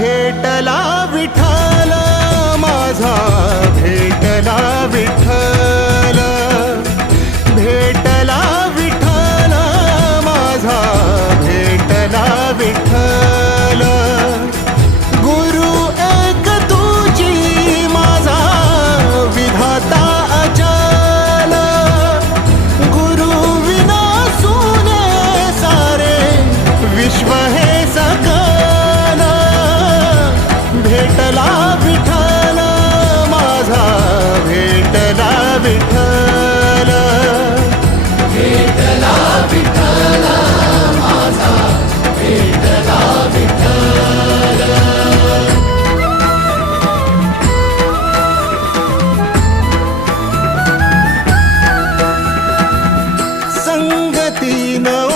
भेटला विठाला माझा भेटला विठ्ठल माझा भेटला विठ्ठल भेटला विठ्ठल माझा भेटला विठ्ठल संगती